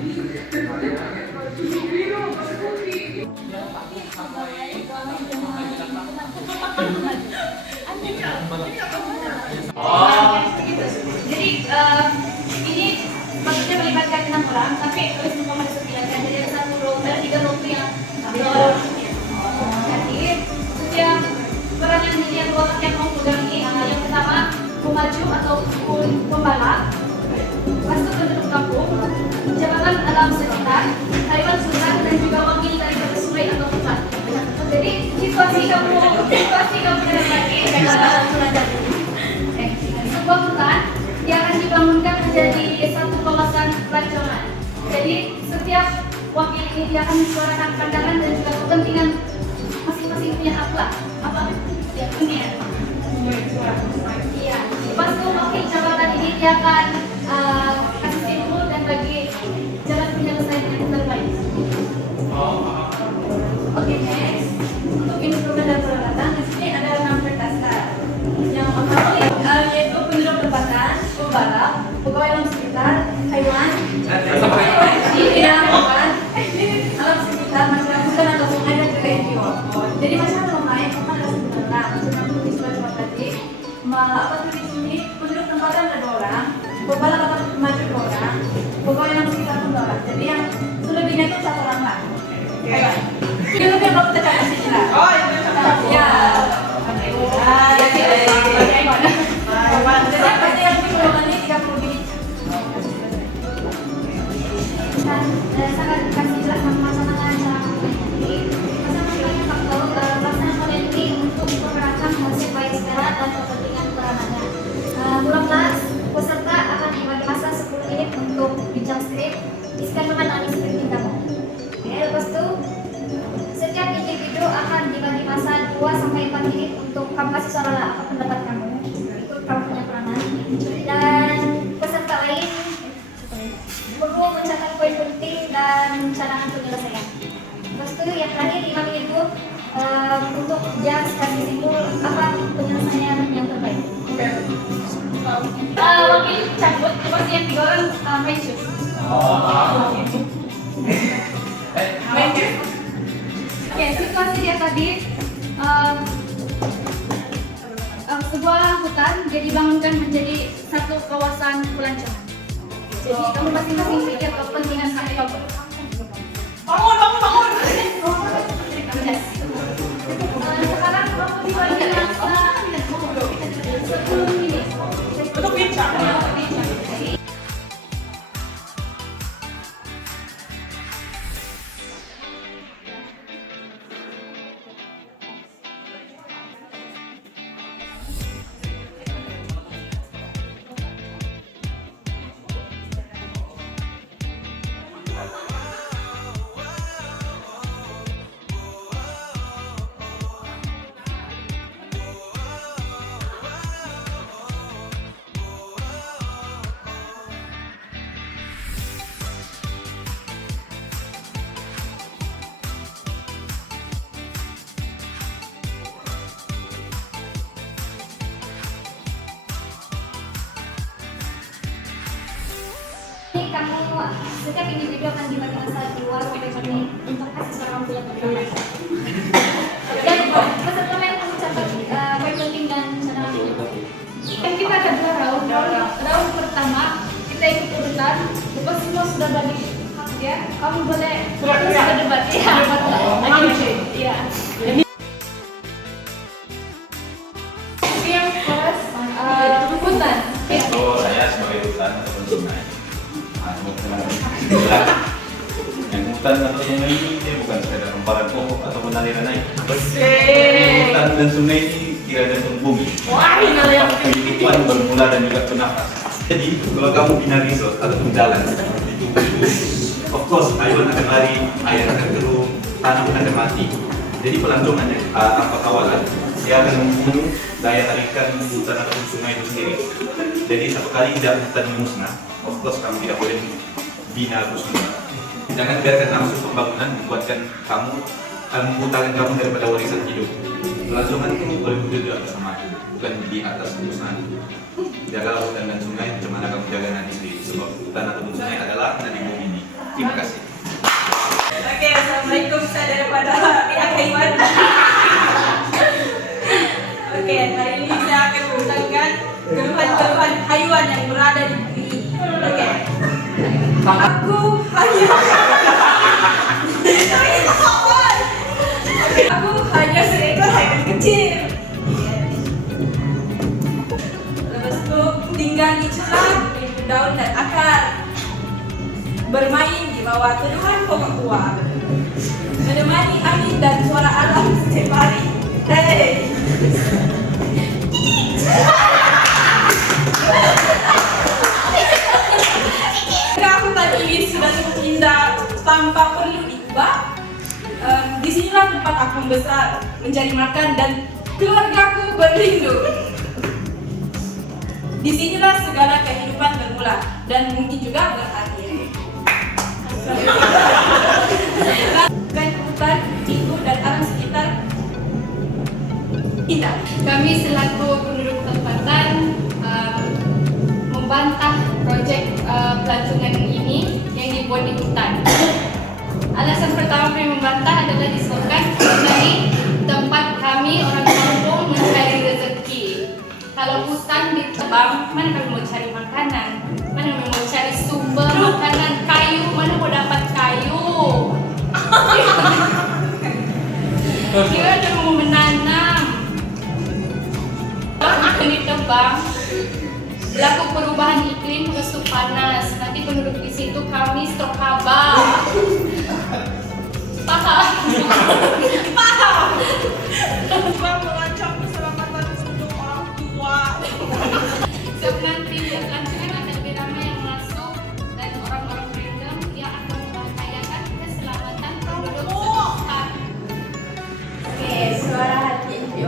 Jadi ini maksudnya melibatkan 6 orang, tapi harus ada 9 kan. Jadi ada 1 router, 3 router yang jadi setiap peran yang menjadi anggota paket komputer ini yang pertama pemaju atau pembalap, masuk ke bentuk kampung, jabatan alam sekitar, haiwan surat dan juga wakil dari sungai atau hutan. Jadi situasi kamu dalam lagi sebuah hutan yang akan dibangunkan menjadi satu kawasan pelancongan. Jadi setiap wakil ini dia akan mensuarakan pandangan dan juga kepentingan masing-masing punya akhlak apa ya dunia. Iya. Lepas itu wakil jabatan ini dia akan kasih simpul dan bagi jalan penyelesaian yang terbaik. Oke, next untuk instrumen dan peralatan di sini ada 6 pendasar. Yang pertama yaitu penduduk tempatan, pembalap, pegawai alam sekitar, haiwan, alam sekitar, masyarakat hutan atau sungai dan juga NGO. Jadi masyarakat sungai akan ada sebenarnya seperti di surat tadi. Apa tuh di sini penduduk tempatan ada 2 orang, pembalap atau pemaju 2 orang, pegawai alam sekitar 2 orang. Jadi yang selebihnya itu 1 orang lah. Haiwan. Itu yang mau kita cari sini lah. Oh, itu ya. Sangat kasih jelas sama-sama cara ini. Masa-masanya faktor pelaksanaan model ini untuk memperhatikan hasil baik segala dan kepentingan peranannya. Mula-mula peserta akan dibagi masa 10 menit untuk bincang skrip, isikan mengenai skrip kamu. Oke, lepas itu setiap individu akan dibagi masa 2-4 menit untuk kamu kasih suara apa pendapat kamu. Itu kamu punya peranan. Dan peserta lain perlu mencatat poin penting dan cadangan penyelesaian. Terus itu yang terakhir 5 menit itu untuk judge kasih simpul apa penyelesaian yang terbaik. Wakil cabut, terus yang 3 orang main shoot. Oke, situasi dia tadi sebuah hutan dia dibangunkan menjadi satu kawasan pelancongan. Jadi kamu masing-masing pikir kepentingan kamu. Bangun! Yes. Sekarang kamu dibagi masa 10 menit. Untuk bincang. Ini kamu setiap individu akan dibagi masa 2-4 menit untuk kasih suara kamu yang pertama. Dan peserta lain kamu catat poin penting dan cadangan. Dan kita ada 2 round. Round pertama kita ikut urutan. Lepas semua sudah bagi hak ya. Kamu boleh sudah debat. Iya. Yang first hutan. Saya sebagai hutan atau sungai. Yang hutan atau sungai ini dia bukan sekedar hamparan pokok ataupun aliran air. Hutan dan sungai ini kira jantung bumi. Tempat kehidupan bermula dan juga bernafas. Jadi kalau kamu bina resource ataupun jalan itu, of course haiwan akan lari, air akan keruh, tanah pun akan mati. Jadi pelancongannya tanpa kawalan dia akan membunuh daya tarikan hutan ataupun sungai itu sendiri. Jadi satu kali tidak hutan musnah, of course kamu tidak boleh bina terus menerus. Jangan biarkan langsung pembangunan membuatkan kamu memutarkan kamu daripada warisan hidup. Pelancongan itu boleh wujud di atas sama, bukan di atas musnah. Jagalah hutan dan sungai, bagaimana kamu jaga nanti sendiri. Sebab hutan atau sungai adalah nadi bumi ini. Terima kasih. Oke, assalamualaikum saya daripada pihak haiwan. Oke, hari ini saya akan mengucapkan keluhan-keluhan haiwan yang berada di negeri ini. Oke. Aku hanya seekor haiwan kecil. Lepas itu tinggal di celah, minum daun dan akar. Bermain di bawah teduhan pokok tua. Menemani angin dan suara alam setiap hari. Hey. Aku tadi ini sudah cukup indah tanpa perlu diubah. Disinilah tempat aku membesar, mencari makan dan keluargaku berlindung. Disinilah segala kehidupan bermula dan mungkin juga berakhir. Kan hutan, itu dan alam sekitar indah. Kami selaku penduduk tempatan membantah proyek pelancongan ini yang dibuat di hutan. Alasan pertama kami membantah adalah disebabkan dari tempat kami orang kampung mencari rezeki. Kalau hutan ditebang, mana kami mau cari makanan? Mana kami mau cari sumber makanan? Kayu, mana mau dapat kayu? Gimana mau menanam? Akan ditebang, berlaku perubahan iklim musuh panas. Nanti penduduk di situ kami stroke haba. Paham? Paham? Juga mengancam keselamatan untuk orang tua. Sebab nanti pelancongan akan lebih ramai yang masuk dan orang-orang random yang akan membahayakan keselamatan penduduk setempat. Oke, suara hati ini.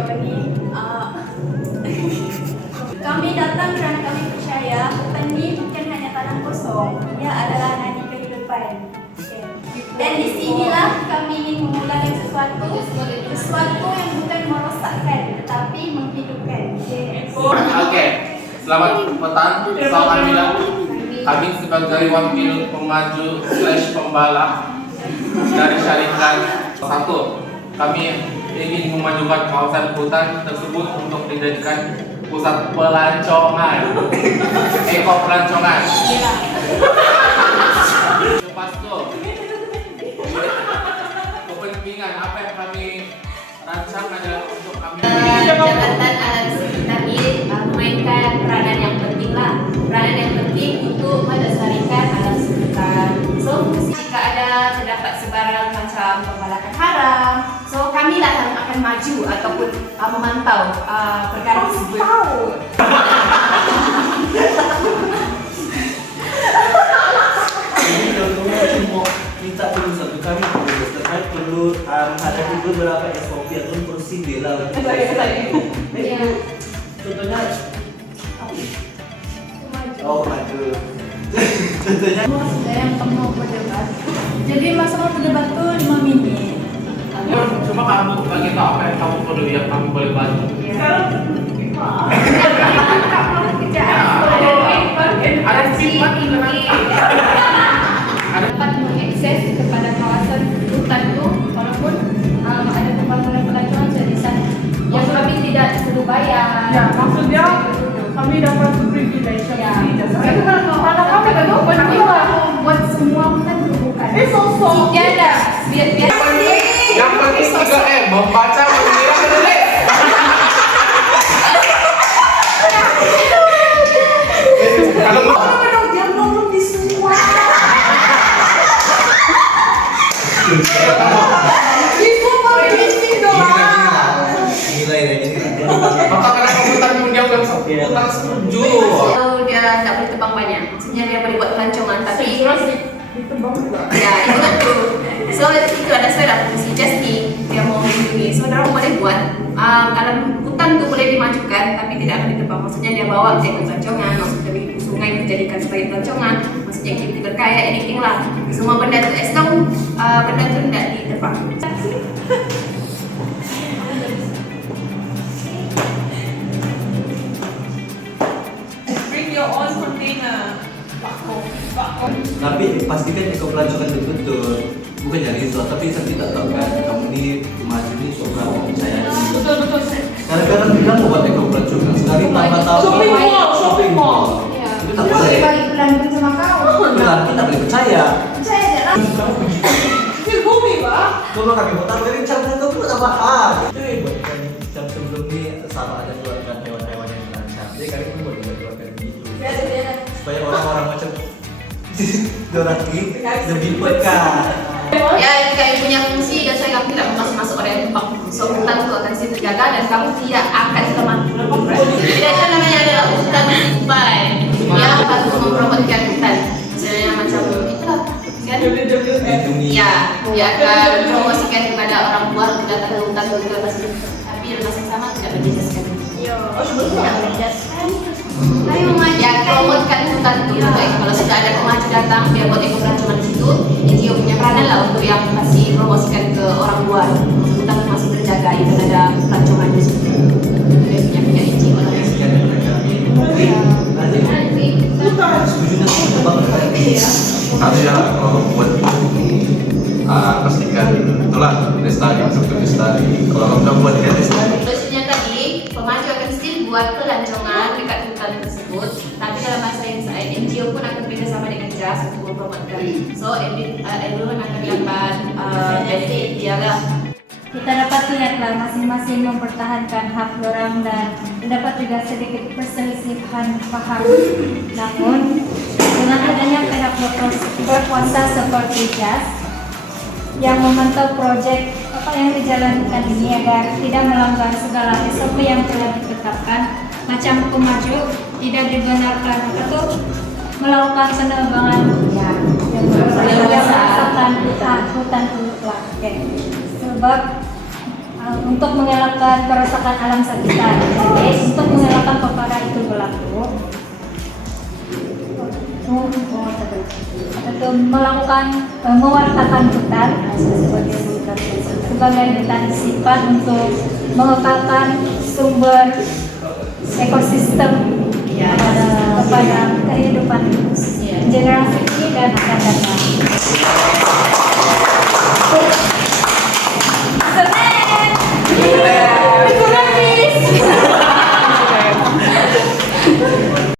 Kami datang kerana kami percaya hutan ini bukan hanya tanah kosong, ia adalah nadi kehidupan. Okay. Dan di sinilah kami ingin memulai sesuatu yang bukan merosakkan, tetapi menghidupkan. Oke, selamat petang. Alhamdulillah, kami sebagai wakil pemaju / pembalap dari Syarikat 1, kami ingin memajukan kawasan hutan tersebut untuk dijadikan pusat pelancongan, eko pelancongan. Lepas itu, kepentingan apa yang kami rancang adalah untuk kami Jabatan alam sekitar ini memainkan peranan yang penting lah. Peranan yang penting untuk melestarikan alam sekitar. So, jika terdapat sebarang macam pembalakan haram, so kamilah yang akan maju ataupun memantau perkara tersebut. Ini contohnya cuma minta dulu satu kali terkait perlu hadapi beberapa SOP atau prosedur lah. Ya. Contohnya, oh maju. Contohnya, Sudah yang kamu berdebat. Jadi masalah berdebat tuh 5 menit. Cuma kamu bagi tahu apa yang kamu perlu yang kamu boleh bantu. Ada sifat Dapat mengakses kepada kawasan hutan itu walaupun ada pembangunan pelancongan di sana yang kami tidak perlu bayar. Ya, maksudnya kami dapat privilege Ya. Kalau kami kan open juga. Buat semua hutan bukan. Sosok. Tiada biar yang penting 3M, membaca, mengira, menulis. Kalau mau Dia nolong di semua. Itu politisi doang. nilai dari ini. maka karena hutan pun dia udah setuju. Kalau dia tidak boleh tebang banyak, sebenarnya dia boleh buat pelancongan, tapi Ditebang juga. ya itu kan tuh. So itu ada suara fungsi justice dia mau melindungi. So orang boleh buat alam hutan tuh boleh dimajukan, tapi tidak akan ditebang. Maksudnya dia bawa ke pelancongan, maksudnya di sungai dijadikan sebagai pelancongan, maksudnya kita berkaya anything lah. Semua benda itu as long benda itu tidak ditebang. Bring your own container. Tapi pastikan ekopelancongan betul-betul bukan nyari resort, tapi saya tidak tahu kan kamu ini maju ini seorang percaya diri. Betul. Kadang-kadang bilang mau buat ekopelancongan sekali tanpa tahu Shopping mall. Ya. itu tak boleh. Bagi pelan sama kau. Berarti tak boleh percaya. Saya adalah Kamu begitu. Feel bumi, Pak. Kalau kami mau tahu dari cara itu pun tak mahal. Jadi buatkan jam sebelum ini sama ada keluarkan hewan-hewan yang terancam. Jadi kali pun buat juga keluarkan gitu. Supaya orang-orang macam Doraki lebih peka. Ya, ini kami punya fungsi dan saya kamu tidak masuk orang yang tempat so hutan itu akan sih terjaga dan kamu tidak akan kemana. Tidak itu namanya adalah hutan simpai yang harus mempromosikan hutan. Misalnya macam itulah kan? Ya, dia akan promosikan kepada orang luar untuk datang ke hutan untuk masih tapi yang masih sama tidak menjejaskan. kami mengajak Ya, promotkan hutan itu juga. Kalau sudah ada pemaju datang, dia buat ekopelancongan di situ. NGO punya peranan lah untuk yang kasih promosikan ke orang luar. Hutan masih terjaga, itu ada pelancongan di situ. Dia punya NGO lah. Sekian dari kami. Nanti setuju dengan banget Harus ya kalau buat pastikan itulah lestari masuk ke lestari. Kalau kamu udah buat kan lestari. Maksudnya tadi, pemaju akan still buat pelancongan dekat hutan tersebut. Tapi dalam masa yang saya, NGO pun akan bekerjasama dengan JAS untuk mempromotkan. So, everyone akan dapat benefit dia lah. kita dapat lihatlah masing-masing mempertahankan hak orang dan terdapat juga sedikit perselisihan paham. Namun dengan adanya pihak berkuasa seperti JAS yang memantau proyek apa yang dijalankan ini agar tidak melanggar segala SOP yang telah ditetapkan, macam pemaju tidak dibenarkan atau melakukan penebangan yang merusakan hutan lah. Sebab untuk mengelakkan kerusakan alam sekitar. Jadi untuk mengelakkan perkara itu berlaku atau melakukan mewartakan hutan sebagai hutan sifat untuk mengekalkan sumber ekosistem kepada kehidupan generasi ini dan akan datang.